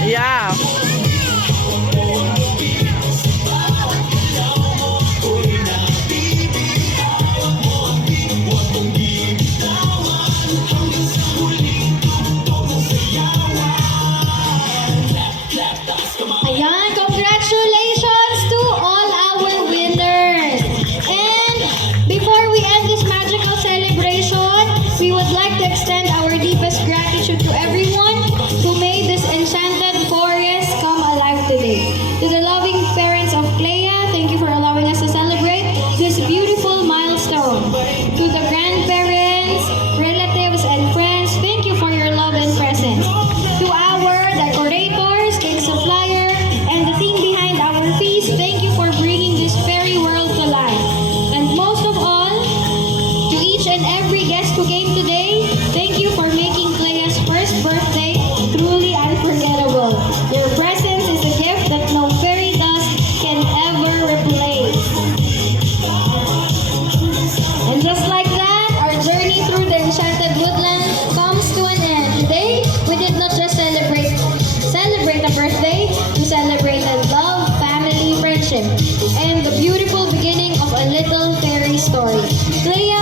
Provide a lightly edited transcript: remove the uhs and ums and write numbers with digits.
Yeah. Ayan, congratulations to all our winners. And before we end this magical celebration, we would like to extend our deepest gratitude to everyone who made this enchanted forest come alive today. To the loving parents of Clea, thank you for allowing us to celebrate this beautiful milestone. To the grandparents, relatives, and friends, thank you for your love and presence. To our decorators, cake supplier, and the team behind our feast, thank you for bringing this fairy world to life. And most of all, to each and every guest who came today, thank you for making Clea's first birthday truly unforgettable. Your presence is a gift that no fairy dust can ever replace. And just like that, our journey through the enchanted woodland comes to an end. Today, we did not just celebrate a birthday, we celebrated love, family, friendship, and the beautiful beginning of a little fairy story. Clea